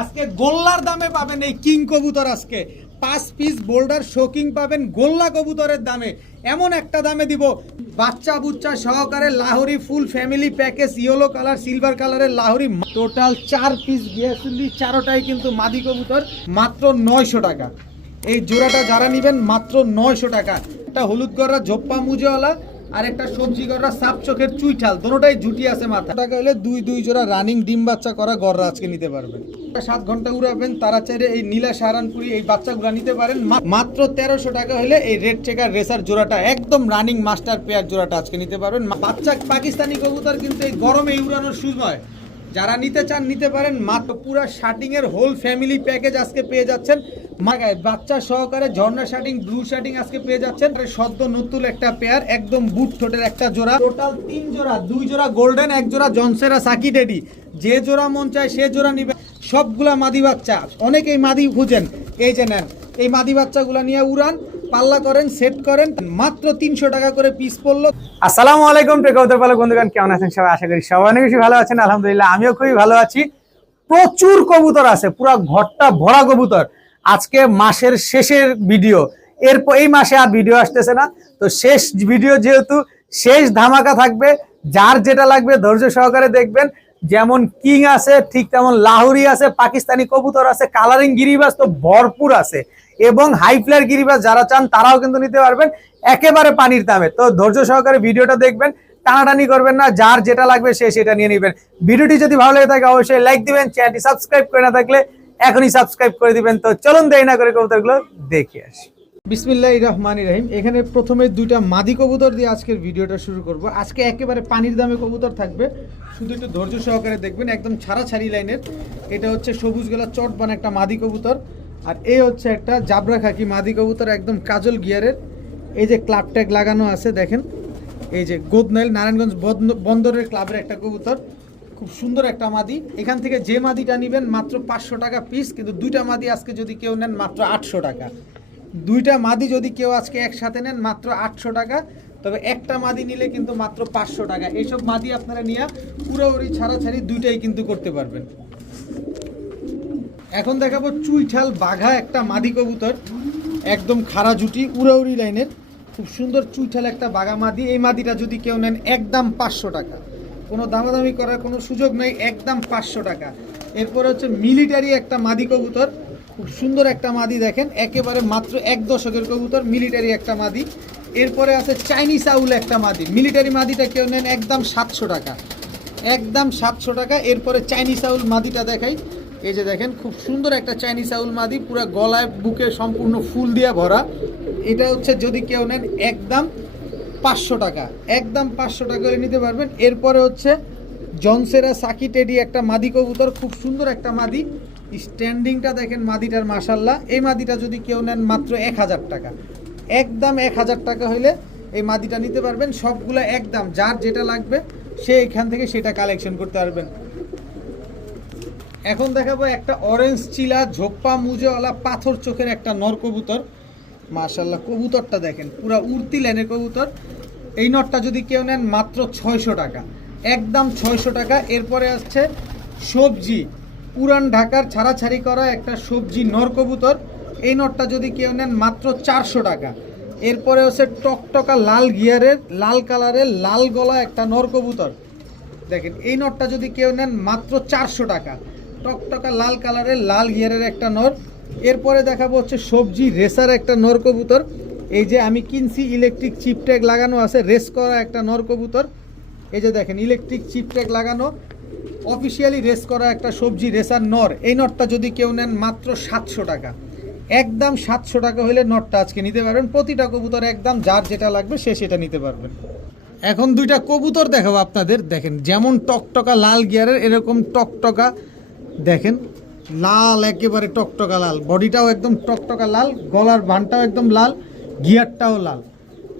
আজকে গোল্লার দামে পাবেন এই কিং কবুতর। আজকে 5 পিস বোল্ডার শোকিং পাবেন গোল্লা কবুতরের দামে। এমন একটা দামে দিব, বাচ্চা বুচ্চা সহকারে Lahori full family package, yellow colour silver কালারের লাহোরি, টোটাল 4 পিস গিয়াসুল্লি, চারোটাই কিন্তু মাদি কবুতর, মাত্র 900 টাকা। এই জোড়াটা যারা নেবেন মাত্র 900 টাকা। একটা হলুদ গররা ঝোপ্পা মুজওয়ালা আর একটা সবজি গররা সাপ চোখের চুইঠাল, দুটোটাই জুটি আছে মাথা। টাকা হলে দুই জোড়া রানিং ডিম বাচ্চা করা গররা আজকে নিতে পারবেন। 7 ঘন্টা উড়াবেন তারা চাইলে এই নীলা সাহারানপুরি এই বাচ্চাগুলো নিতে পারেন মাত্র 1300 টাকা হলে। এই রেড চেকার রেসার জোড়াটা একদম রানিং মাস্টার পেয়ার জোড়াটা আজকে নিতে পারবেন। বাচ্চা পাকিস্তানি কবুতর কিন্তু এই গরমে উড়ানোর সময় যারা নিতে চান নিতে পারেন। মাত্র পুরো শার্টিং এর হোল ফ্যামিলি প্যাকেজ আজকে পেয়ে যাচ্ছেন। বাচ্চা সহকারে ঝর্ণা শার্টিং, ব্লু শার্টিং আজকে পেয়ে যাচ্ছেন। সদ্য নতুন একটা পেয়ার, একদম বুট ঠোঁটের একটা জোড়া, টোটাল 3 জোড়া, 2 জোড়া গোল্ডেন, 1 জোড়া জনসেরা সাকি ডেডি। যে জোড়া মন চায় সে জোড়া নিবে। সবগুলা মাদি বাচ্চা, অনেকেই মাদি খুঁজেন, এই যে নেন এই মাদি বাচ্চাগুলা নিয়ে উড়ান, পাল্লা করেন, সেট করেন, মাত্র 300 টাকা করে পিস পড়লো। আসসালামু আলাইকুম কবুতর পালক বন্ধুগণ, কেমন আছেন সবাই? আশা করি সবাই অনেক বেশি ভালো আছেন। আলহামদুলিল্লাহ আমিও খুবই ভালো আছি। প্রচুর কবুতর আছে, পুরো ঘরটা ভরা কবুতর। আজকে মাসের শেষের ভিডিও, এরপর এই মাসে আর ভিডিও আসতেছে না, তো শেষ ভিডিও যেহেতু শেষ ধামাকা থাকবে। যার যেটা লাগবে ধৈর্য সহকারে দেখবেন। যেমন কিং আছে ঠিক তেমন লাহোরি আছে, পাকিস্তানি কবুতর আছে, কালারিং গিরিবাজ তো ভরপুর আছে, এবং হাই ফ্লায়ার গিরিবাজ যারা চান তারাও কিন্তু নিতে পারবেন একেবারে পানির দামে। তো ধৈর্য সহকারে ভিডিওটা দেখবেন, টানাটানি করবেন না, যার যেটা লাগবে সে সেটা নিয়ে নেবেন। ভিডিওটি যদি ভালো লেগে থাকে অবশ্যই লাইক দিবেন, চ্যানেলটি সাবস্ক্রাইব করে না থাকলে এখনই সাবস্ক্রাইব করে দিবেন। তো চলুন দেরি না করে কবুতরগুলো দেখে আসি। বিসমিল্লাহির রহমানির রহিম। এখানে প্রথমে 2টা মাদি কবুতর দিয়ে আজকের ভিডিওটা শুরু করব। আজকে একেবারে পানির দামে কবুতর থাকবে, শুধু একটু ধৈর্য সহকারে দেখবেন। একদম ছাড়াছাড়ি লাইনের। এটা হচ্ছে সবুজ গলা চটবান একটা মাদি কবুতর, আর এই হচ্ছে একটা জাবরা খাকি মাদি কবুতর, একদম কাজল গিয়ারের। এই যে ক্লাব ট্যাগ লাগানো আছে দেখেন, এই যে গোদনাইল নারায়ণগঞ্জ বন্দরের ক্লাবের একটা কবুতর, খুব সুন্দর একটা মাদি। এখান থেকে যে মাদিটা নেবেন মাত্র 500 টাকা পিস, কিন্তু 2টা মাদি আজকে যদি কেউ নেন মাত্র 800 টাকা। 2টা মাদি যদি কেউ আজকে একসাথে নেন মাত্র 800 টাকা, তবে একটা মাদি নিলে কিন্তু মাত্র 500 টাকা। এইসব মাদি আপনারা নিয়ে পুরোপুরি ছাড়াছাড়ি 2টাই কিন্তু করতে পারবেন। এখন দেখাবো চুইঠাল বাঘা একটা মাদি কবুতর, একদম খাড়া জুটি উড়াউড়ি লাইনের, খুব সুন্দর চুইঠাল একটা বাঘা মাদি। এই মাদিটা যদি কেউ নেন একদম 500 টাকা, কোনো দামাদামি করার কোনো সুযোগ নেই, একদম 500 টাকা। এরপরে হচ্ছে মিলিটারি একটা মাদি কবুতর, খুব সুন্দর একটা মাদি দেখেন, একেবারে মাত্র 1 দশকের কবুতর, মিলিটারি একটা মাদি। এরপরে আছে চাইনিজ আউল একটা মাদি, মিলিটারি মাদিটা কেউ নেন একদম 700 টাকা, একদম 700 টাকা। এরপরে চাইনিজ আউল মাদিটা দেখাই, এই যে দেখেন খুব সুন্দর একটা চাইনিজ আউল মাদি, পুরো গলায় বুকে সম্পূর্ণ ফুল দিয়ে ভরা। এটা হচ্ছে যদি কেউ নেন একদম 500 টাকা, একদম 500 টাকা করে নিতে পারবেন। এরপরে হচ্ছে জনসেরা সাকি টেডি একটা মাদি কবুতর, খুব সুন্দর একটা মাদি, স্ট্যান্ডিংটা দেখেন মাদিটার মাশাল্লাহ। এই মাদিটা যদি কেউ নেন মাত্র 1000 টাকা, একদম 1000 টাকা হইলে এই মাদিটা নিতে পারবেন। সবগুলো একদম, যার যেটা লাগবে সে এখান থেকে সেটা কালেকশন করতে পারবেন। এখন দেখাবো একটা অরেঞ্জ চিলা ঝোপ্পা মুজওয়ালা পাথর চোখের একটা নর কবুতর, মাশাল্লাহ কবুতরটা দেখেন পুরা উড়তি লাইনের কবুতর। এই নটটা যদি কেউ নেন মাত্র 600 টাকা, একদম 600 টাকা। এরপরে আসছে সবজি পুরান ঢাকার ছাড়াছাড়ি করা একটা সবজি নর কবুতর, এই নটটা যদি কেউ নেন মাত্র 400 টাকা। এরপরে হচ্ছে টকটকা লাল গিয়ারের লাল কালারের লাল গলা একটা নর কবুতর দেখেন, এই নটটা যদি কেউ নেন মাত্র 400 টাকা, টকটকা লাল কালারের লাল গিয়ারের একটা নর। এরপরে দেখাবো হচ্ছে সবজি রেসার একটা নর কবুতর, এই যে আমি কিনছি ইলেকট্রিক চিপ ট্যাগ লাগানো আছে, রেস করা একটা নর কবুতর। এই যে দেখেন ইলেকট্রিক চিপ ট্যাগ লাগানো, অফিসিয়ালি রেস করা একটা সবজি রেসার নর। এই নটটা যদি কেউ নেন মাত্র 700 টাকা, একদম 700 টাকা হলে নটটা আজকে নিতে পারবেন। প্রতিটা কবুতর একদম, যার যেটা লাগবে সে সেটা নিতে পারবেন। এখন 2টা কবুতর দেখাবো আপনাদের, দেখেন যেমন টকটকা লাল গিয়ারের এরকম টকটকা দেখেন লাল, একেবারে টকটকা লাল, বডিটাও একদম টকটকা লাল, গলার বানটাও একদম লাল, গিয়ারটাও লাল।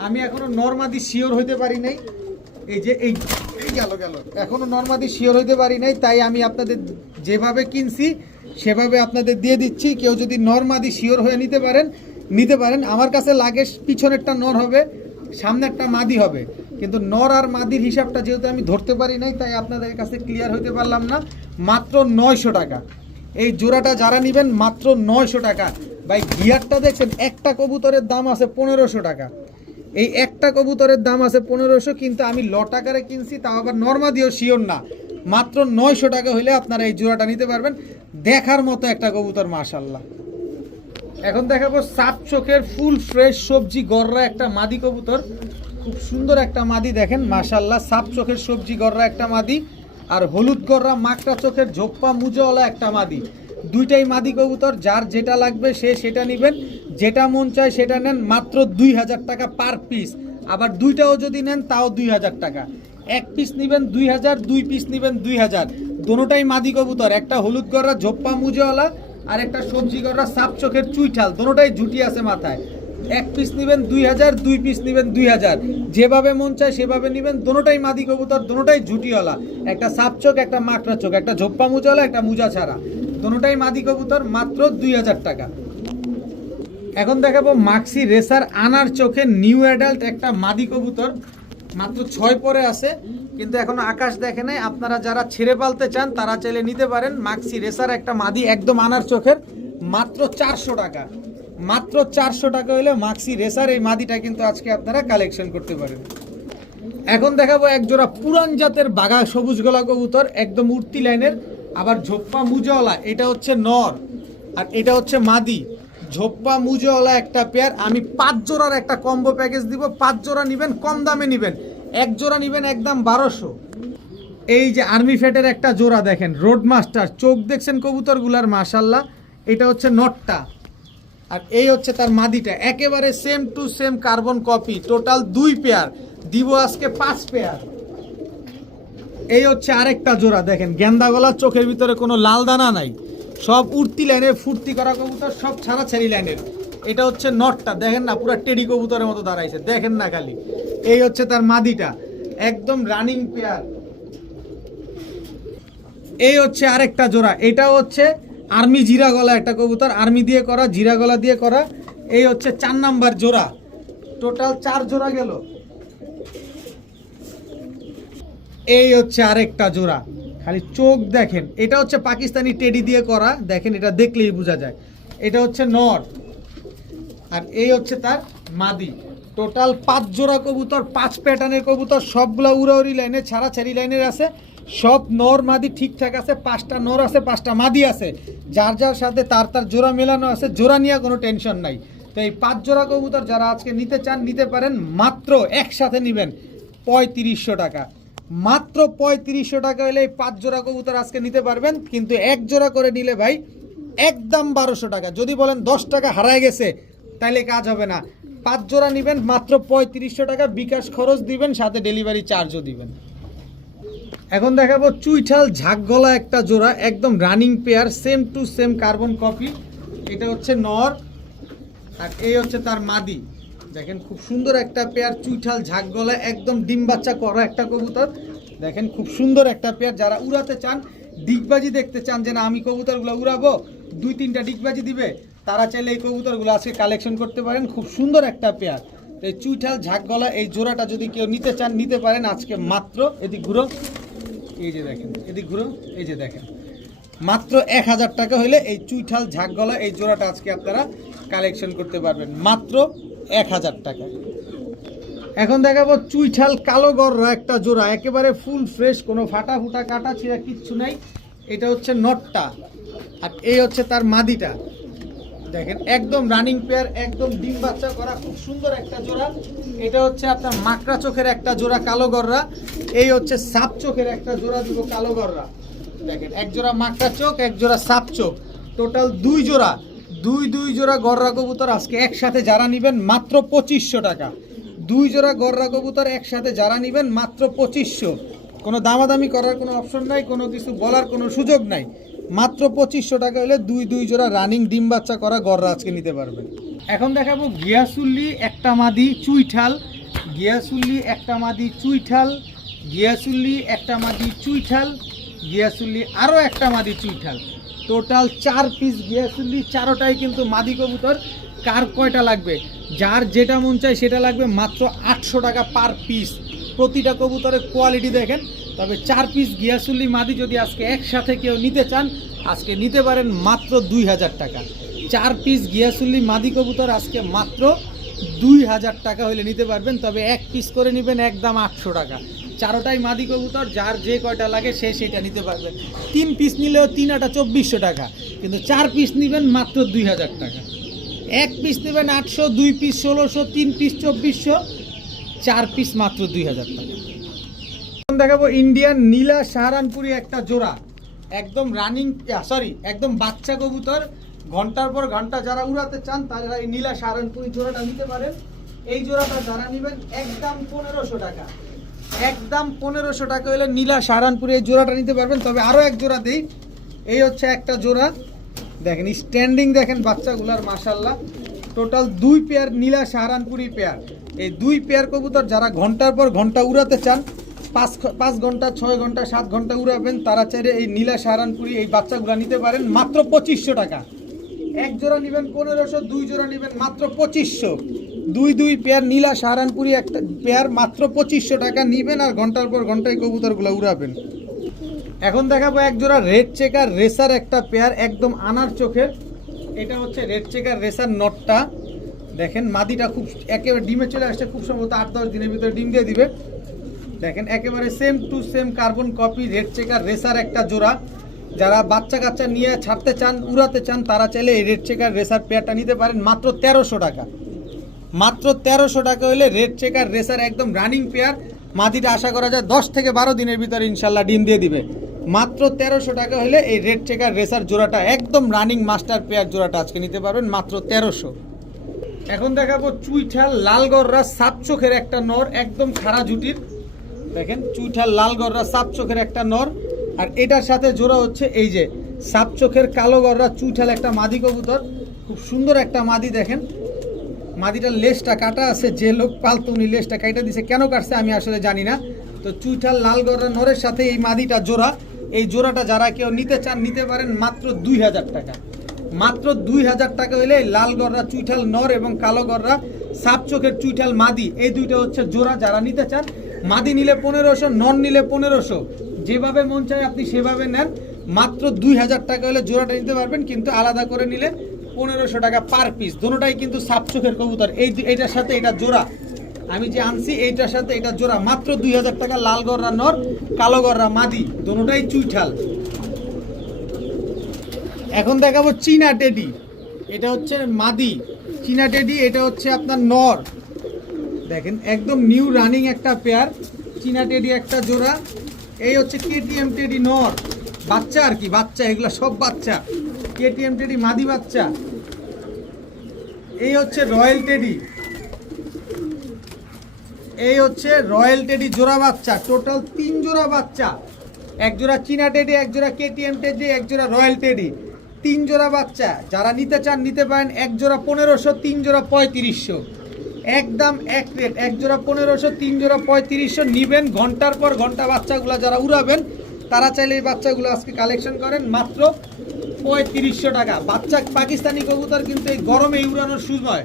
আমি এখনো নরমাদি শিওর হইতে পারি নাই, এই যে এই গেল এখনো নরমাদি শিওর হইতে পারি নাই, তাই আমি আপনাদের যেভাবে কিনছি সেভাবে আপনাদের দিয়ে দিচ্ছি। কেউ যদি নরমাদি শিওর হয়ে নিতে পারেন। আমার কাছে লাগে পিছনেরটা নর হবে, সামনে একটা মাদি হবে, কিন্তু নর আর মাদির হিসাবটা যেহেতু আমি ধরতে পারি নাই, তাই আপনাদের কাছে ক্লিয়ার হইতে পারলাম না। মাত্র 900 টাকা। এই জোড়াটা যারা নেবেন মাত্র 900 টাকা। ভাই গিয়ারটা দেখছেন, একটা কবুতরের দাম আছে 1500 টাকা। এই একটা কবুতরের দাম আছে 1500, কিন্তু আমি লট আকারে কিনছি, তাও আবার নর্মা দিয়েও শিওর না। মাত্র 900 টাকা হলে আপনারা এই জোড়াটা নিতে পারবেন। দেখার মতো একটা কবুতর মাশাআল্লাহ। এখন দেখাবো সাপ চোখের ফুল ফ্রেশ সবজি গররা একটা মাদি কবুতর। খুব সুন্দর একটা মাদি দেখেন মাশাআল্লাহ, সাপ চোখের সবজি গররা একটা মাদি, আর হলুদ গররা মাকড়া চোখের ঝোপ্পা মুজোওয়ালা একটা মাদি। দুইটাই মাদি কবুতর, যার যেটা লাগবে সে সেটা নেবেন, যেটা মন চায় সেটা নেন। মাত্র 2000 টাকা পার পিস। আবার দুইটাও যদি নেন তাও 2000 টাকা। এক পিস নেবেন 2000, দুই পিস নেবেন 2000। দোনোটাই মাদি কবুতর, একটা হলুদ গররা ঝোপ্পা মুজোওয়ালা আর একটা সবজি গররা সাপ চোখের চুইঠাল, দোনোটাই ঝুটি আছে মাথায়। এক পিস নেবেন 2000, দুই পিস নেবেন 2000, যেভাবে মন চায় সেভাবে নেবেন। দোনোটাই মাদি কবুতর, দোনোটাই ঝুটিওয়ালা, একটা সাপ চোখ একটা মাকড়া চোখ, একটা ঝোপ্পা মুজোওয়ালা একটা মুজা ছাড়া, দোনোটাই মাদি কবুতর, মাত্র 2000 টাকা। এখন দেখাবো মাক্সি রেসার আনার চোখে নিউ অ্যাডাল্ট একটা মাদি কবুতর, মাত্র 6 পরে আছে, কিন্তু এখনো আকাশ দেখে নাই। আপনারা যারা ছেড়ে পালতে চান তারা চাইলে নিতে পারেন। মাক্সি রেসার একটা মাদি একদম আনার চোখের, মাত্র 400 টাকা। মাত্র 400 টাকা হলে মাক্সি রেসার এই মাদিটা কিন্তু আজকে আপনারা কালেকশন করতে পারেন। এখন দেখাবো এক জোড়া পুরান জাতের বাঘা সবুজ গলা কবুতর, একদম উঠতি লাইনের, আবার ঝোপ্পা মুজোওয়ালা। এটা হচ্ছে নর আর এটা হচ্ছে মাদি, ঝোপ্পা মুজোওয়ালা একটা পেয়ার। আমি 5 জোড়ার একটা কম্বো প্যাকেজ দিব। 5 জোড়া নেবেন কম দামে নেবেন, এক জোড়া নেবেন একদম 1200। এই যে আর্মি ফ্যাটের একটা জোড়া দেখেন, রোড মাস্টার, চোখ দেখছেন কবুতরগুলার মাশাল্লাহ। এটা হচ্ছে নটটা আর এই হচ্ছে তার মাদিটা, একেবারে same to same carbon copy. Total 2 pair দিব আজকে, 5 পেয়ার। এই হচ্ছে আরেকটা জোড়া দেখেন, গেন্দা গলা, চোখের ভিতরে কোনো লাল দানা নাই, সব উঠতি লাইনের ফুর্তি করা কবুতর, সব ছাড়াছাড়ি লাইনের। এটা হচ্ছে নটটা, দেখেন না পুরো টেডি কবুতরের মতো দাঁড়াইছে, দেখেন না খালি। এই হচ্ছে তার মাদিটা, একদম রানিং পেয়ার। এই হচ্ছে আরেকটা জোড়া, এটা হচ্ছে আর্মি জিরা গলা একটা কবুতর, আর্মি দিয়ে করা, জিরা গলা দিয়ে করা। এই হচ্ছে 4 নাম্বার জোড়া, টোটাল 4 জোড়া গেল। এই হচ্ছে আরেকটা জোড়া, খালি চোখ দেখেন। এটা হচ্ছে পাকিস্তানি টেডি দিয়ে করা, দেখেন এটা দেখলেই বোঝা যায়। এটা হচ্ছে নর আর এই হচ্ছে তার মাদি। টোটাল 5 জোড়া কবুতর, 5 প্যাটার্নের কবুতর, সবগুলা উড়াউড়ি লাইনে, ছাড়াছাড়ি লাইনের আছে। সব নর মাদি ঠিকঠাক আছে, 5টা নর আছে, 5টা মাদি আছে, যার যার সাথে তার তার জোড়া মেলানো আছে, জোড়া নিয়ে কোনো টেনশন নাই। তো এই 5 জোড়া কবুতর যারা আজকে নিতে চান নিতে পারেন। মাত্র একসাথে নেবেন 3500 টাকা। মাত্র 3500 টাকা হলে এই 5 জোড়া কবুতর আজকে নিতে পারবেন, কিন্তু এক জোড়া করে নিলে ভাই একদম 1200 টাকা। যদি বলেন 10 টাকা হারায় গেছে তাহলে কাজ হবে না। 5 জোড়া নেবেন মাত্র 3500 টাকা, বিকাশ খরচ দিবেন, সাথে ডেলিভারি চার্জও দিবেন। এখন দেখাবো চুইঠাল ঝাঁক গলা একটা জোড়া, একদম running pair, same to same carbon copy. এটা হচ্ছে নর আর এই হচ্ছে তার মাদি, দেখেন খুব সুন্দর একটা পেয়ার, চুইঠাল ঝাঁক গলা, একদম ডিম বাচ্চা করা একটা কবুতর। দেখেন খুব সুন্দর একটা পেয়ার। যারা উড়াতে চান, ডিগবাজি দেখতে চান যে না আমি কবুতরগুলো উড়াবো, 2-3টা ডিগবাজি দিবে, তারা চাইলে এই কবুতরগুলো আজকে কালেকশন করতে পারেন। খুব সুন্দর একটা পেয়ার, এই চুইঠাল ঝাঁক গলা এই জোড়াটা যদি কেউ নিতে চান নিতে পারেন আজকে মাত্র, এদিক ঘুরো, এই যে দেখেন, এদিক ঘুরো, এই যে দেখেন, মাত্র 1000 টাকা হলে এই চুইঠাল ঝাঁক গলা এই জোড়াটা আজকে আপনারা কালেকশন করতে পারবেন, মাত্র 1000 টাকা। এখন দেখাবো চুইঠাল কালো গররা একটা জোড়া, একেবারে ফুল ফ্রেশ, কোনো ফাটা ফুটা কাটা ছিঁড়া কিচ্ছু নাই। এটা হচ্ছে নটটা আর এই হচ্ছে তার মাদিটা, দেখেন একদম রানিং পেয়ার, একদম ডিম বাচ্চা করা, খুব সুন্দর একটা জোড়া। এটা হচ্ছে আপনার মাকড়া চোখের একটা জোড়া কালো গররা, এই হচ্ছে সাপ চোখের একটা জোড়া দিব কালো গররা। দেখেন এক জোড়া মাকড়া চোখ, এক জোড়া সাপ চোখ, টোটাল 2 জোড়া, দুই জোড়া গররা কবুতর আজকে একসাথে যারা নেবেন মাত্র 2500 টাকা। 2 জোড়া গররা কবুতর একসাথে যারা নেবেন মাত্র 2500। কোনো দামাদামি করার কোনো অপশন নাই, কোনো কিছু বলার কোনো সুযোগ নাই। মাত্র 2500 টাকা হলে দুই জোড়া রানিং ডিম বাচ্চা করা গররা আজকে নিতে পারবেন। এখন দেখাবো গিয়াসুল্লি একটা মাদি চুইঠাল, গিয়াসুল্লি একটা মাদি চুইঠাল, গিয়াসুল্লি একটা মাদি চুইঠাল, গিয়াসুল্লি আরও একটা মাদি চুইঠাল। টোটাল 4 পিস গিয়াসুল্লি, 4টাই কিন্তু মাদি কবুতর। কার কয়টা লাগবে, যার যেটা মন চায় সেটা লাগবে, মাত্র 800 টাকা পার পিস। প্রতিটা কবুতরের কোয়ালিটি দেখেন। তবে 4 পিস গিয়াসুল্লি মাদি যদি আজকে একসাথে কেউ নিতে চান আজকে নিতে পারেন মাত্র 2000 টাকা। 4 পিস গিয়াসুল্লি মাদি কবুতর আজকে মাত্র 2000 টাকা হলে নিতে পারবেন, তবে 1 পিস করে নেবেন একদম 800 টাকা। চারোটাই মাদি কবুতর, যার যে কয়টা লাগে সে সেটা নিতে পারবেন। 3 পিস নিলেও 3 আটা 2400 টাকা, কিন্তু 4 পিস নেবেন মাত্র 2000 টাকা। 1 পিস নেবেন 800, 2 পিস 1600, 3 পিস 2400, 4 পিস মাত্র 2000 টাকা। এখন দেখাবো ইন্ডিয়ান নীলা সাহারানপুরি একটা জোড়া, একদম রানিং একদম বাচ্চা কবুতর, ঘন্টার পর ঘন্টা যারা উড়াতে চান তারা এই নীলা সাহারানপুরি জোড়াটা নিতে পারেন। এই জোড়াটা যারা নেবেন একদম 1500 টাকা, একদম 1500 টাকা হলে নীলা সাহারানপুরি এই জোড়াটা নিতে পারবেন। তবে আরও এক জোড়া দিই, এই হচ্ছে একটা জোড়া, দেখেন স্ট্যান্ডিং দেখেন বাচ্চাগুলার, মাশাল্লাহ। টোটাল 2 পেয়ার নীলা সাহারানপুরি পেয়ার। এই 2 পেয়ার কবুতর যারা ঘন্টার পর ঘন্টা উড়াতে চান, 5 ঘন্টা 6 ঘন্টা 7 ঘন্টা উড়াবেন, তারা চাইলে এই নীলা সাহারানপুরি এই বাচ্চাগুলো নিতে পারেন মাত্র 2500 টাকা। এক জোড়া নেবেন 1500, 2 জোড়া নেবেন মাত্র 2500। 2 পেয়ার নীলা সাহারানপুরি একটা পেয়ার মাত্র 2500 টাকা নেবেন, আর ঘন্টার পর ঘন্টায় কবুতরগুলো উড়াবেন। এখন দেখাবো এক জোড়া রেড চেকার রেসার একটা পেয়ার, একদম আনার চোখের। এটা হচ্ছে রেড চেকার রেসার নটটা, দেখেন মাদিটা খুব একেবারে ডিমে চলে আসছে, খুব সম্ভবত 8-10 দিনের ভিতরে ডিম দিয়ে দিবে। দেখেন একেবারে same to same carbon copy red checker racer একটা জোড়া। যারা বাচ্চা কাচ্চা নিয়ে ছাড়তে চান, উড়াতে চান, তারা চাইলে এই রেড চেকার রেসার পেয়ারটা নিতে পারেন মাত্র 1300 টাকা। মাত্র 1300 টাকা হলে রেড চেকার রেসার একদম রানিং পেয়ার, মাদিটা আশা করা যায় 10 থেকে 12 দিনের ভিতরে ইনশাল্লাহ ডিম দিয়ে দিবে। মাত্র 1300 টাকা হলে এই রেড চেকার রেসার জোড়াটা একদম রানিং মাস্টার পেয়ার জোড়াটা আজকে নিতে পারবেন মাত্র 1300। এখন দেখাবো চুইঠাল লালগররা সাপ চোখের একটা নর, একদম খাড়া জুটির, দেখেন চুইঠাল লালগররা সাপ চোখের একটা নর। আর এটার সাথে জোড়া হচ্ছে এই যে সাপ চোখের কালো গররা চুইঠাল একটা মাদি কবুতর, খুব সুন্দর একটা মাদি। দেখেন মাদিটার লেজটা কাটা আছে, যে লোক পালতো উনি লেজটা কাটা দিছে, কেন কাটছে আমি আসলে জানি না। তো চুইঠাল লালগররা নরের সাথে এই মাদিটা জোড়া, এই জোড়াটা যারা কেউ নিতে চান নিতে পারেন মাত্র 2000 টাকা। মাত্র 2000 টাকা হলে লালগররা চুইঠাল নর এবং কালো গররা সাপ চোখের চুইঠাল মাদি, এই দুইটা হচ্ছে জোড়া যারা নিতে চান। মাদি নিলে 1500, নর নিলে 1500, যেভাবে মন চায় আপনি সেভাবে নেন। মাত্র 2000 টাকা হলে জোড়াটা নিতে পারবেন, কিন্তু আলাদা করে নিলে 1500 টাকা পার পিস। দুটোটাই কিন্তু সাপ চোখের কবুতর, এইটার সাথে এটা জোড়া, আমি যে আনছি এইটার সাথে এটা জোড়া, মাত্র 2000 টাকা। লাল গররা নর, কালো গররা মাদি, দুটোটাই চুইঠাল। এখন দেখাবো চীনা টেডি, এটা হচ্ছে মাদি চীনা টেডি, এটা হচ্ছে আপনার নর। দেখেন একদম নিউ রানিং একটা পেয়ার, চীনা টেডি একটা জোড়া। এই হচ্ছে কেটিএম টেডি নর, বাচ্চা আর কি, বাচ্চা এগুলো সব বাচ্চা। কেটিএম টেডি মাদি বাচ্চা। এই হচ্ছে রয়্যাল টেডি, এই হচ্ছে রয়্যাল টেডি জোড়া বাচ্চা, টোটাল 3 জোড়া বাচ্চা। এক জোড়া চীনা টেডি, এক জোড়া কেটিএম টেডি, এক জোড়া রয়্যাল টেডি, 3 জোড়া বাচ্চা। যারা নিতে চান নিতে পারেন, এক জোড়া 1500, 3 জোড়া 3500, একদম এক রেট। এক জোড়া 1500, 3 জোড়া 3500 নিবেন। ঘন্টার পর ঘন্টা বাচ্চাগুলো যারা উড়াবেন তারা চাইলে এই বাচ্চাগুলো আজকে কালেকশন করেন মাত্র 3500 টাকা। বাচ্চা পাকিস্তানি কবুতর কিন্তু এই গরমে উড়ানোর সময়,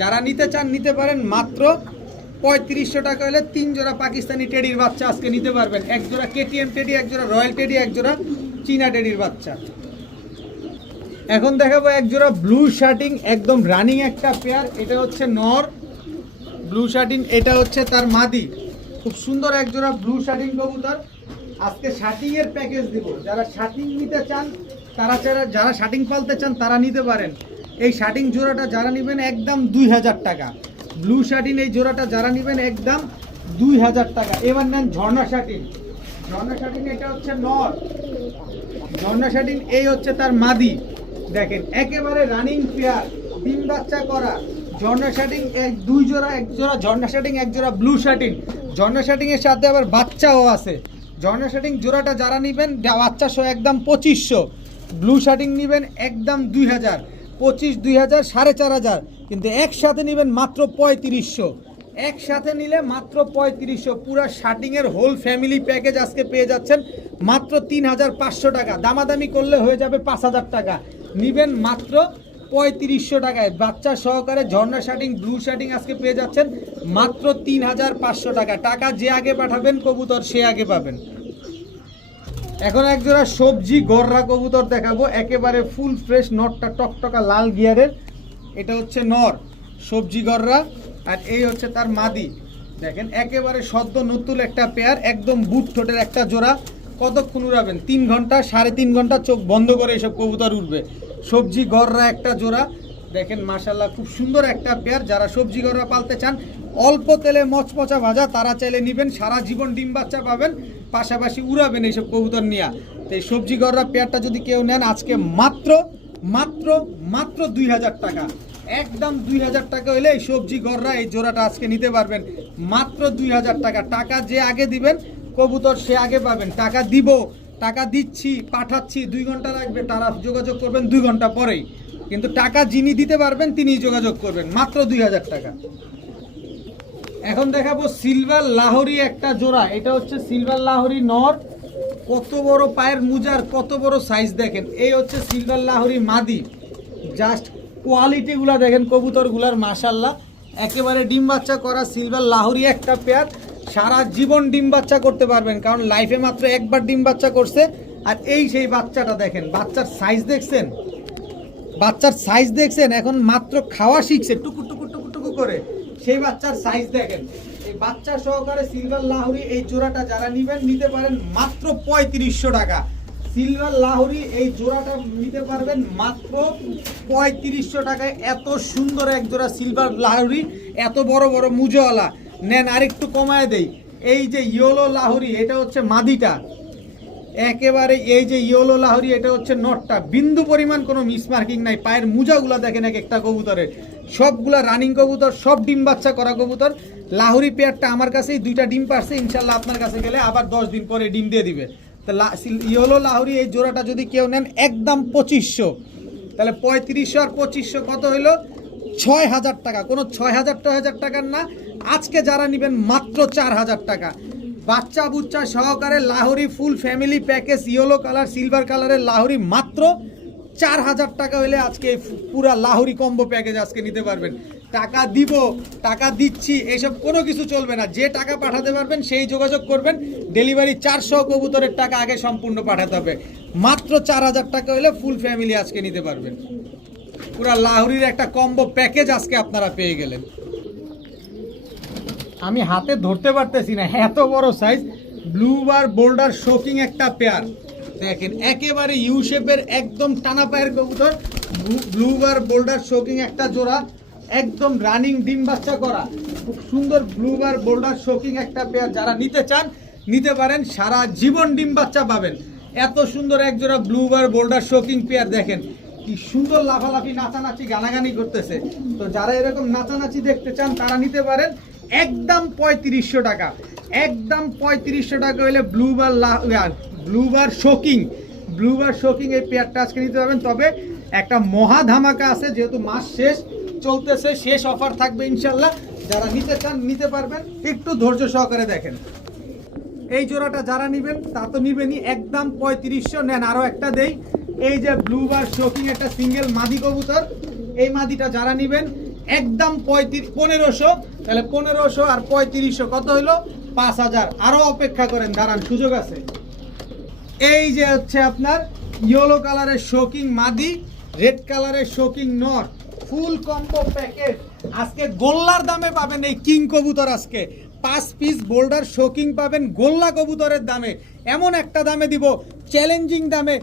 যারা নিতে চান নিতে পারেন মাত্র 3500 টাকা হলে 3 জোড়া পাকিস্তানি টেডির বাচ্চা আজকে নিতে পারবেন। এক জোড়া কেটিএম টেডি, এক জোড়া রয়্যাল টেডি, এক জোড়া চীনা টেডির বাচ্চা। এখন দেখাবো এক জোড়া ব্লু শার্টিং, একদম রানিং একটা পেয়ার। এটা হচ্ছে নর ব্লু শার্টিং, এটা হচ্ছে তার মাদি। খুব সুন্দর এক জোড়া ব্লু শার্টিং কবুতর। আজকে শার্টিং এর প্যাকেজ দিব, যারা শার্টিং নিতে চান তারা, যারা শার্টিং পালতে চান তারা নিতে পারেন। এই শার্টিং জোড়াটা যারা নেবেন একদম 2000 টাকা। ব্লু শার্টিং এই জোড়াটা যারা নেবেন একদম 2000 টাকা। এবার নেন ঝর্ণা শার্টিং, ঝর্ণা শার্টিং এটা হচ্ছে নর, ঝর্ণা শার্টিং এই হচ্ছে তার মাদি। দেখেন একেবারে রানিং পেয়ার, ডিম বাচ্চা করা ঝর্ণা শার্টিং, 2 জোড়া, এক জোড়া ঝর্ণা শার্টিং, এক জোড়া ব্লু শার্টিং। ঝর্ণা শার্টিং এর সাথে আবার বাচ্চাও আছে। ঝর্ণা শার্টিং জোড়াটা যারা নেবেন বাচ্চা সহ একদম 2500, ব্লু শার্টিং নেবেন একদম 2000, 25, 2000, 4500, কিন্তু একসাথে নেবেন মাত্র 3500। একসাথে নিলে মাত্র 3500। পুরো শার্টিংয়ের হোল ফ্যামিলি প্যাকেজ আজকে পেয়ে যাচ্ছেন মাত্র 3500 টাকা। দামাদামি করলে হয়ে যাবে 5000 টাকা। নিবেন মাত্র 3500 টাকায় বাচ্চা সহকারে ঝর্ণা শার্টিং ব্লু শার্টিং আজকে পেয়ে যাচ্ছেন মাত্র 3500 টাকা। টাকা যে আগে পাঠাবেন কবুতর সে আগে পাবেন। এখন এক জোড়া সবজি গররা কবুতর দেখাবো, একেবারে ফুল ফ্রেশ, নরটা টকটকা লাল গিয়ারের। এটা হচ্ছে নর সবজি গররা, আর এই হচ্ছে তার মাদি। দেখেন একেবারে সদ্য নতুন একটা পেয়ার, একদম বুট ঠোঁটের একটা জোড়া। কতক্ষণ উড়াবেন? 3 ঘন্টা, 3.5 ঘন্টা চোখ বন্ধ করে এইসব কবুতর উঠবে। সবজি গররা একটা জোড়া দেখেন, মাশাল্লাহ খুব সুন্দর একটা পেয়ার। যারা সবজি গররা পালতে চান, অল্প তেলে মচমচা ভাজা, তারা চাইলে নেবেন, সারা জীবন ডিম বাচ্চা পাবেন, পাশাপাশি উড়াবেন এইসব কবুতর নিয়ে। তো এই সবজি গররা পেয়ারটা যদি কেউ নেন, আজকে মাত্র মাত্র মাত্র 2000 টাকা, একদম 2000 টাকা হলে এই সবজি গররা এই জোড়াটা আজকে নিতে পারবেন মাত্র 2000 টাকা। টাকা যে আগে দিবেন কবুতর সে আগে পাবেন। টাকা দিব, টাকা দিচ্ছি, পাঠাচ্ছি, 2 ঘন্টা লাগবে, তারা যোগাযোগ করবেন 2 ঘন্টা পরেই। কিন্তু টাকা যিনি দিতে পারবেন তিনিই যোগাযোগ করবেন, মাত্র 2000 টাকা। এখন দেখাবো সিলভার লাহোরি একটা জোড়া। এটা হচ্ছে সিলভার লাহোরি নর। কত বড় পায়ের মুজার, কত বড় সাইজ দেখেন। এই হচ্ছে সিলভার লাহোরি মাদি। জাস্ট কোয়ালিটিগুলা দেখেন কবুতরগুলার, মাশাল্লাহ একেবারে ডিম বাচ্চা করা সিলভার লাহোরি একটা পেয়ার। সারা জীবন ডিম বাচ্চা করতে পারবেন, কারণ লাইফে মাত্র একবার ডিম বাচ্চা করছে। আর এই সেই বাচ্চাটা দেখেন, বাচ্চার সাইজ দেখছেন, বাচ্চার সাইজ দেখছেন, এখন মাত্র খাওয়া শিখছে টুকু টুকু টুকু টুকু করে। সেই বাচ্চার সাইজ দেখেন। এই বাচ্চা সহকারে সিলভার লাহোরি এই জোড়াটা যারা নিবেন, নিতে পারেন মাত্র 3500 টাকা। সিলভার লাহোরি এই জোড়াটা নিতে পারবেন মাত্র 3500 টাকায়। এত সুন্দর এক জোড়া সিলভার লাহোরি, এত বড় বড় মুজোওয়ালা। নেন আরেকটু কমায় দেই। এই যে ইয়েলো লাহোরি, এটা হচ্ছে মাদিটা। একেবারে এই যে ইয়েলো লাহোরি, এটা হচ্ছে নটটা। বিন্দু পরিমাণ কোনো মিসমার্কিং নাই। পায়ের মুজাগুলা দেখেন এক একটা কবুতরের, সবগুলা রানিং কবুতর, সব ডিম বাচ্চা করা কবুতর। লাহোরি পেয়ারটা আমার কাছেই 2টা ডিম পারছে, ইনশাল্লাহ আপনার কাছে গেলে আবার 10 দিন পরে ডিম দিয়ে দিবে। তো ইয়েলো লাহোরি এই জোড়াটা যদি কেউ নেন, একদম 2500, তাহলে 3500 আর 2500 কত হইলো? 6000 টাকা। কোনো 6000 টাকার না, আজকে যারা নেবেন মাত্র 4000 টাকা। বাচ্চা বুচ্চা সহকারে Lahori full family package, yellow colour silver কালারের লাহোরি মাত্র 4000 টাকা হলে আজকে পুরা লাহোরি কম্বো প্যাকেজ আজকে নিতে পারবেন। টাকা দিব, টাকা দিচ্ছি, এসব কোনো কিছু চলবে না। যে টাকা পাঠাতে পারবেন সেই যোগাযোগ করবেন। ডেলিভারি 400 কবুতরের টাকা আগে সম্পূর্ণ পাঠাতে হবে। মাত্র 4000 টাকা হলে ফুল ফ্যামিলি আজকে নিতে পারবেন। পুরা লাহোরির একটা কম্বো প্যাকেজ আজকে আপনারা পেয়ে গেলেন। আমি হাতে ধরতে পারতেছি না, এত বড় সাইজ। ব্লু বার বোল্ডার শোকিং একটা পেয়ার দেখেন, একেবারে ইউ শেপের একদম টানা পায়ের কবুতর। ব্লু বার বোল্ডার শোকিং একটা জোড়া, একদম রানিং ডিম বাচ্চা করা, খুব সুন্দর ব্লু বার বোল্ডার শোকিং একটা পেয়ার। যারা নিতে চান নিতে পারেন, সারা জীবন ডিম বাচ্চা পাবেন। এত সুন্দর এক জোড়া ব্লু বার বোল্ডার শোকিং পেয়ার দেখেন, কি সুন্দর লাফালাফি নাচানাচি গানাগানি করতেছে। তো যারা এরকম নাচানাচি দেখতে চান তারা নিতে পারেন একদম 3500 টাকা। একদম 3500 টাকা হলে ব্লু বার শোকিং এই পেয়ারটা আজকে নিতে পারবেন। তবে একটা মহা ধামাকা আছে, যেহেতু মাস শেষ চলতেছে, শেষ অফার থাকবে ইনশাল্লাহ। যারা নিতে চান নিতে পারবেন, একটু ধৈর্য সহকারে দেখেন। এই জোড়াটা যারা নেবেন তা তো নিবেনই, একদম 3500। নেন আরও একটা দেই। এই যে ব্লু বার শোকিং একটা সিঙ্গেল মাদি কবুতর, এই মাদিটা যারা নেবেন একদম 1500, তাহলে 1500 আর 3500 কত হইলো? 5000। আরও অপেক্ষা করেন, দাঁড়ান, সুযোগ আছে। এই যে হচ্ছে আপনার ইয়েলো কালারের শোকিং মাদি, রেড কালারের শোকিং নর, ফুল কম্বো প্যাকেজ আজকে গোল্লার দামে পাবেন। এই কিং কবুতর আজকে 5 পিস বোল্ডার শোকিং পাবেন গোল্লা কবুতরের দামে। এমন একটা দামে দিব, চ্যালেঞ্জিং দামে,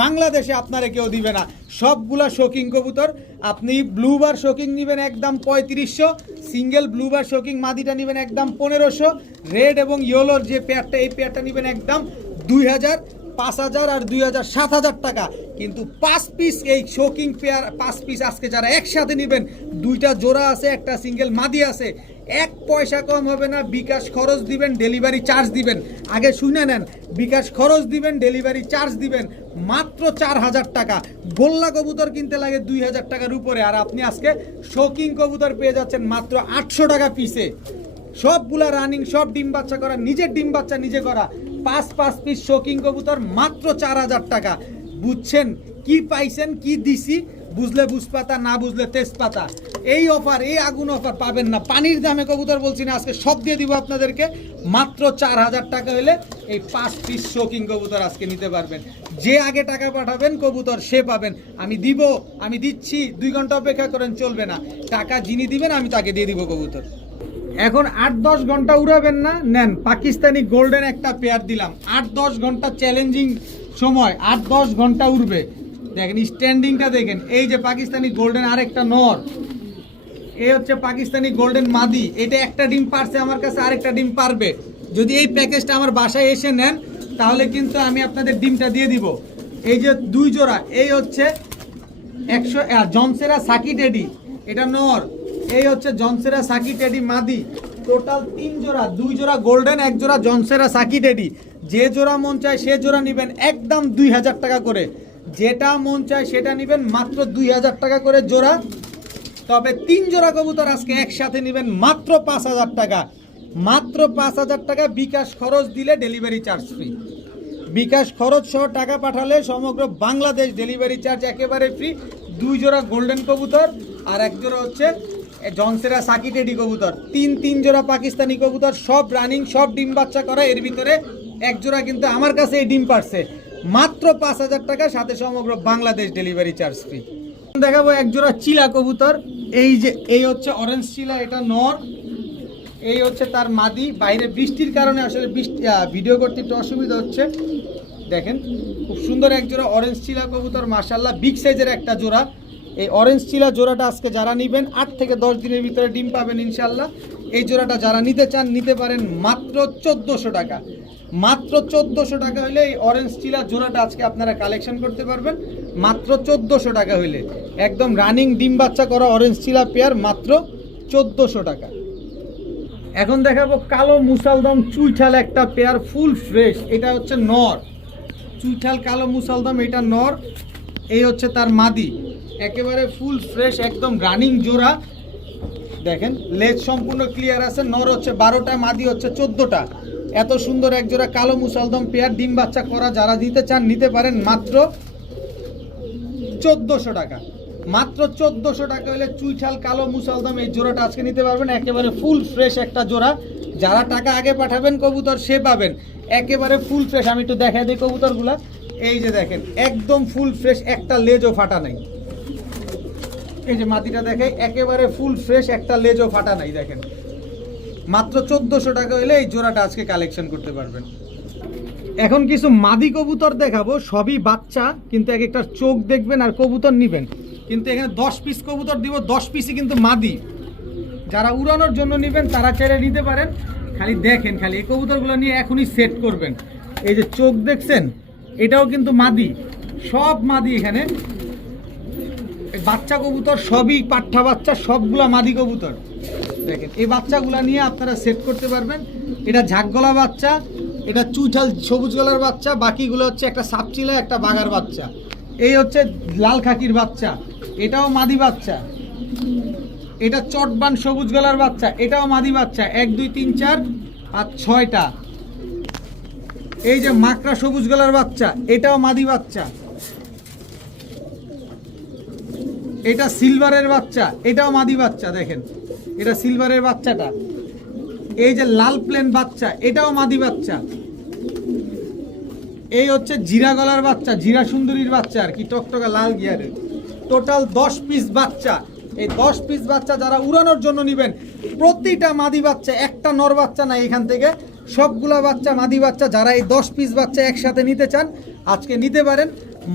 বাংলাদেশে আপনারা কেউ দিবে না। সবগুলা শোকিং কবুতর। আপনি ব্লু বার শোকিং নেবেন একদম 3500, সিঙ্গেল ব্লু বার শোকিং মাদিটা নেবেন একদম 1500, রেড এবং ইয়েলোর যে পেয়ারটা, এই পেয়ারটা নেবেন একদম 2000, 5000 আর 2000, 7000 টাকা। কিন্তু 5 পিস এই শোকিং পেয়ার, 5 পিস আজকে যারা একসাথে নেবেন, 2টা জোড়া আছে, একটা সিঙ্গেল মাদি আছে, 1 পয়সা কম হবে না। বিকাশ খরচ দিবেন, ডেলিভারি চার্জ দিবেন। আগে শুনে নেন, বিকাশ খরচ দিবেন, ডেলিভারি চার্জ দিবেন, মাত্র 4000 টাকা। গোল্লা কবুতর কিনতে লাগে 2000 টাকার উপরে, আর আপনি আজকে শোকিং কবুতর পেয়ে যাচ্ছেন মাত্র 800 টাকা পিসে। সবগুলা রানিং, সব ডিম বাচ্চা করা, নিজের ডিম বাচ্চা নিজে করা। 5 পিস শোকিং কবুতর মাত্র 4000 টাকা। বুঝছেন কি পাইছেন, কি দিছি? বুঝলে বুঝপাতা, না বুঝলে তেজপাতা। এই অফার, এই আগুন অফার পাবেন না। পানির দামে কবুতর বলছি না, আজকে সব দিয়ে দিব আপনাদেরকে। মাত্র 4000 টাকা হলে এই 5 পিস শৌখিন কবুতর আজকে নিতে পারবেন। যে আগে টাকা পাঠাবেন কবুতর সে পাবেন। আমি দিচ্ছি, 2 ঘন্টা অপেক্ষা করেন, চলবে না। টাকা যিনি দিবেন আমি তাকে দিয়ে দিব কবুতর। এখন 8-10 ঘন্টা উড়াবেন না, নেন পাকিস্তানি গোল্ডেন একটা পেয়ার দিলাম। 8-10 ঘন্টা চ্যালেঞ্জিং সময়, 8-10 ঘন্টা উড়বে। দেখেন স্ট্যান্ডিংটা দেখেন। এই যে পাকিস্তানি গোল্ডেন আরেকটা নর, এই হচ্ছে পাকিস্তানি গোল্ডেন মাদি। এটা একটা ডিম পারছে আমার কাছে, আরেকটা ডিম পারবে। যদি এই প্যাকেজটা আমার বাসায় এসে নেন তাহলে কিন্তু আমি আপনাদের ডিমটা দিয়ে দিব। এই যে 2 জোড়া, এই হচ্ছে 100 জনসেরা সাকি টেডি, এটা নর। এই হচ্ছে জনসেরা সাকি টেডি মাদি। টোটাল 3 জোড়া, 2 জোড়া গোল্ডেন, 1 জোড়া জনসেরা সাকি টেডি। যে জোড়া মন চায় সে জোড়া নেবেন একদম 2000 টাকা করে। যেটা মন চায় সেটা নেবেন মাত্র 2000 টাকা করে জোড়া। তবে 3 জোড়া কবুতর আজকে একসাথে নেবেন মাত্র 5000 টাকা। মাত্র 5000 টাকা বিকাশ খরচ দিলে ডেলিভারি চার্জ ফ্রি। বিকাশ খরচ সহ টাকা পাঠালে সমগ্র বাংলাদেশ ডেলিভারি চার্জ একেবারে ফ্রি। 2 জোড়া গোল্ডেন কবুতর আর 1 জোড়া হচ্ছে জনসেরা সাকি টেডি কবুতর। 3 জোড়া পাকিস্তানি কবুতর, সব রানিং, সব ডিম বাচ্চা করা। এর ভিতরে 1 জোড়া কিন্তু আমার কাছে এই ডিম পারছে। মাত্র 5000 টাকা, সাথে সমগ্র বাংলাদেশ ডেলিভারি চার্জ ফ্রি। দেখাবো 1 জোড়া চিলা কবুতর। এই হচ্ছে অরেঞ্জ চিলা, এটা নর। এই হচ্ছে তার মাদি। বাইরে বৃষ্টির কারণে আসলে ভিডিও করতে একটু অসুবিধা হচ্ছে। দেখেন খুব সুন্দর 1 জোড়া অরেঞ্জ চিলা কবুতর, মাশাআল্লাহ বিগ সাইজের একটা জোড়া। এই অরেঞ্জ চিলা জোড়াটা আজকে যারা নেবেন 8 থেকে 10 দিনের ভিতরে ডিম পাবেন ইনশাআল্লাহ। এই জোড়াটা যারা নিতে চান নিতে পারেন মাত্র 1400 টাকা। মাত্র 1400 টাকা হলে এই অরেঞ্জ চিলা জোড়াটা আজকে আপনারা কালেকশন করতে পারবেন মাত্র 1400 টাকা হলে। একদম রানিং ডিম বাচ্চা করা অরেঞ্জ চিলা পেয়ার, মাত্র 1400 টাকা। এখন দেখাবো কালো মুসালদম চুইঠাল একটা পেয়ার, ফুল ফ্রেশ। এটা হচ্ছে নর, চুইঠাল কালো মুসালদম, এটা নর। এই হচ্ছে তার মাদি, একেবারে ফুল ফ্রেশ, একদম রানিং জোড়া। দেখেন লেজ সম্পূর্ণ ক্লিয়ার আছে। নর হচ্ছে 12টা, মাদি হচ্ছে 14টা। এত সুন্দর 1 জোড়া কালো মুসালদম পেয়ার ডিম বাচ্চা করা যারা নিতে চান নিতে পারেন মাত্র 1400 টাকা। মাত্র 1400 টাকা হলে চুইঠাল কালো মুসালদম এই জোড়াটা আজকে নিতে পারবেন। একেবারে ফুল ফ্রেশ একটা জোড়া। যারা টাকা আগে পাঠাবেন কবুতর সে পাবেন একেবারে ফুল ফ্রেশ। আমি একটু দেখাই দিই কবুতরগুলা। এই যে দেখেন একদম ফুল ফ্রেশ, একটা লেজও ফাটা নাই। এই যে মাটিটা দেখে একেবারে ফুল ফ্রেশ, একটা লেজও ফাটা নাই। দেখেন মাত্র 1400 টাকা হলে এই জোড়াটা আজকে কালেকশন করতে পারবেন। এখন কিছু মাদি কবুতর দেখাবো, সবই বাচ্চা, কিন্তু এক একটা চোখ দেখবেন আর কবুতর নিবেন। কিন্তু এখানে 10 পিস কবুতর দিব, 10 পিসই কিন্তু মাদি। যারা উড়ানোর জন্য নেবেন তারা চাইলে নিতে পারেন। খালি দেখেন, খালি এই কবুতরগুলো নিয়ে এখনই সেট করবেন। এই যে চোখ দেখছেন, এটাও কিন্তু মাদি, সব মাদি। এখানে বাচ্চা কবুতর সবই পাঠা বাচ্চা, সবগুলা মাদি কবুতর। দেখেন এই বাচ্চাগুলা নিয়ে আপনারা সেট করতে পারবেন। এটা ঝাঁকগলা বাচ্চা, এটা চুইঠাল সবুজ গলার বাচ্চা, বাকিগুলো হচ্ছে একটা সাপচিলা, একটা বাগার বাচ্চা। এই হচ্ছে লাল খাকির বাচ্চা, এটাও মাদি বাচ্চা। এটা চটবান সবুজ গলার বাচ্চা, এটাও মাদি বাচ্চা। 1 2 3 4 5 6টা। এই যে মাকড়া সবুজ গলার বাচ্চা, এটাও মাদি বাচ্চা। এটা সিলভারের বাচ্চা, এটাও মাদি বাচ্চা। দেখেন এটা সিলভারের বাচ্চাটা। এই যে লাল প্লেন বাচ্চা, এটাও মাদি বাচ্চা। এই হচ্ছে জিরা গলার বাচ্চা, জিরা সুন্দরীর বাচ্চা আর কি, টকটকা লাল গিয়ারের। টোটাল 10 পিস বাচ্চা। এই 10 পিস বাচ্চা যারা উড়ানোর জন্য নেবেন, প্রতিটা মাদি বাচ্চা, একটা নর বাচ্চা নাই এখান থেকে, সবগুলা বাচ্চা মাদি বাচ্চা। যারা এই 10 পিস বাচ্চা একসাথে নিতে চান আজকে নিতে পারেন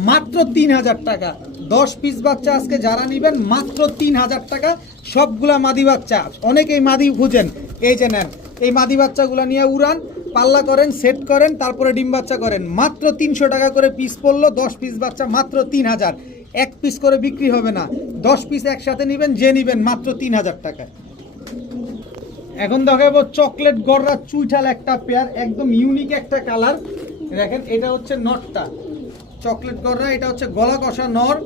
মাত্র 3000 টাকা। 10 পিস বাচ্চা আজকে যারা নেবেন মাত্র 3000 টাকা, সবগুলা মাদি বাচ্চা। অনেকেই মাদি খুঁজেন, এই যে নেন, এই মাদি বাচ্চাগুলো নিয়ে উড়ান, পাল্লা করেন, সেট করেন, তারপরে ডিম বাচ্চা করেন। মাত্র 300 টাকা করে পিস পড়লো। 10 পিস বাচ্চা মাত্র 3000। 1 পিস করে বিক্রি হবে না, 10 পিস একসাথে নেবেন, যে নেবেন মাত্র 3000 টাকায়। এখন দেখাবো চকলেট গররা চুইঠাল একটা পেয়ার, একদম ইউনিক একটা কালার। দেখেন এটা হচ্ছে নটটা, চকলেট গররা, এটা হচ্ছে গলা কষা নর,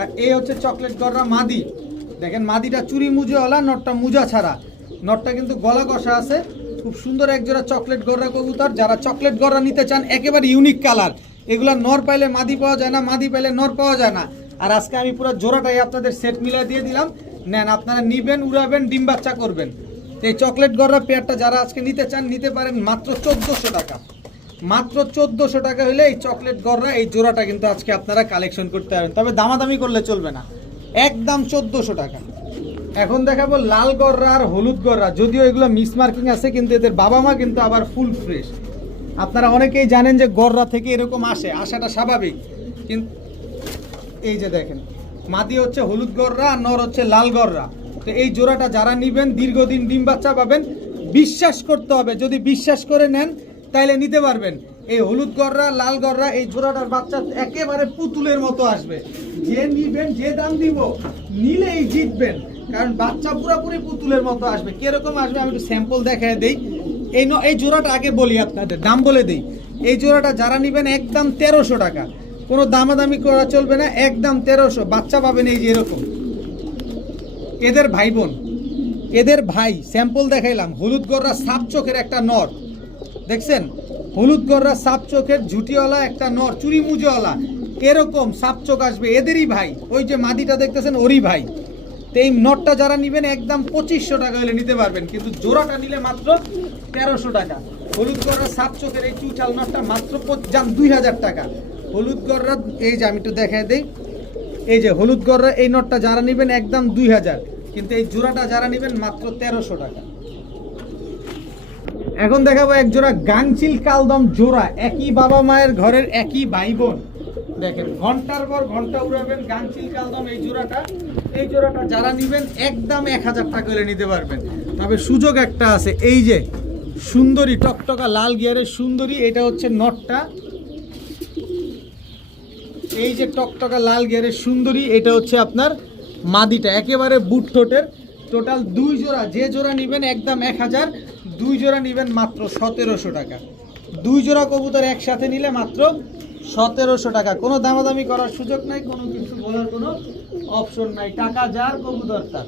আর এই হচ্ছে চকলেট গররা মাদি। দেখেন মাদিটা চুরি মুজোওয়ালা, নটটা মুজা ছাড়া। নটটা কিন্তু গলা কষা আছে। খুব সুন্দর 1 জোড়া চকলেট গররা কবুতর। যারা চকলেট গররা নিতে চান, একেবারে ইউনিক কালার। এগুলা নর পাইলে মাদি পাওয়া যায় না, মাদি পাইলে নর পাওয়া যায় না। আর আজকে আমি পুরো জোড়াটাই আপনাদের সেট মিলা দিয়ে দিলাম, নেন আপনারা নিবেন, উড়াবেন, ডিম বাচ্চা করবেন। তো এই চকলেট গররা পেয়ারটা যারা আজকে নিতে চান নিতে পারেন মাত্র 1400 টাকা। মাত্র 1400 টাকা হলে এই চকলেট গররা এই জোড়াটা কিন্তু আজকে আপনারা কালেকশন করতে পারবেন, তবে দামাদামি করলে চলবে না, একদম 1400 টাকা। এখন দেখাবো লাল গররা আর হলুদ গররা, যদিও এগুলো মিস মার্কিং আছে কিন্তু এদের বাবা মা কিন্তু আবার ফুল ফ্রেশ। আপনারা অনেকেই জানেন যে গররা থেকে এরকম আসাটা স্বাভাবিক, কিন্তু এই যে দেখেন মাদি হচ্ছে হলুদ গররা আর নর হচ্ছে লাল গররা। তো এই জোড়াটা যারা নিবেন দীর্ঘদিন ডিম বাচ্চা পাবেন, বিশ্বাস করতে হবে, যদি বিশ্বাস করে নেন তাইলে নিতে পারবেন। এই হলুদ গররা লাল গররা এই জোড়াটার বাচ্চা একেবারে পুতুলের মতো আসবে, যে নিবেন যে দাম দিব নিলেই জিতবেন, কারণ বাচ্চা পুরোপুরি পুতুলের মতো আসবে। কিরকম আসবে আমি একটু স্যাম্পল দেখায় দেই। এই জোড়াটা আগে বলি, আপনাদের দাম বলে দিই। এই জোড়াটা যারা নিবেন একদম 1300 টাকা, কোনো দামাদামি করা চলবে না, একদম 1300। বাচ্চা পাবেন এই যে এরকম, এদের ভাই বোন, এদের ভাই, স্যাম্পল দেখাইলাম। হলুদ গররা সাপ চোখের একটা নর, দেখছেন? হলুদ গররা সাপ চোখের ঝুটিওয়ালা একটা নর, চুরি মুজোওয়ালা, এরকম সাপ চোখ আসবে, এদেরই ভাই। ওই যে মাদিটা দেখতেছেন ওরই ভাই। তো এই নটটা যারা নিবেন একদম 2500 টাকা হলে নিতে পারবেন, কিন্তু জোড়াটা নিলে মাত্র 1300 টাকা। হলুদ গররা সাপ চোখের এই চুচাল নটটা মাত্র 2000 টাকা। হলুদ গররা এই যে আমি একটু দেখায় দেই, এই যে হলুদ গররা এই নটটা যারা নিবেন একদম 2000, কিন্তু এই জোড়াটা যারা নিবেন মাত্র 1300 টাকা। এখন দেখাবো এক জোড়া গাংচিল কালদম জোড়া, একই বাবা মায়ের ঘরের একই ভাই বোন। দেখেন ঘন্টার পর ঘন্টা উড়াবেন গাংচিল কালদম এই জোড়াটা। এই জোড়াটা যারা নিবেন একদম 1000 টাকা হলে নিতে পারবেন, তবে সুযোগ একটা আছে। এই যে সুন্দরী টকটকা লাল গিয়ারের সুন্দরী, এটা হচ্ছে নটটা। এই যে টকটকা লাল গিয়ারের সুন্দরী, এটা হচ্ছে আপনার মাদিটা, একেবারে বুট ঠোঁটের। টোটাল 2 জোড়া, যে জোড়া নিবেন একদম 1000, 2 জোড়া নিবেন মাত্র 1700 টাকা। 2 জোড়া কবুতর একসাথে নিলে মাত্র 1700 টাকা। কোনো দামাদামি করার সুযোগ নাই, কোনো কিছু বলার কোনো অপশন নাই, টাকা যার কবুতর তার।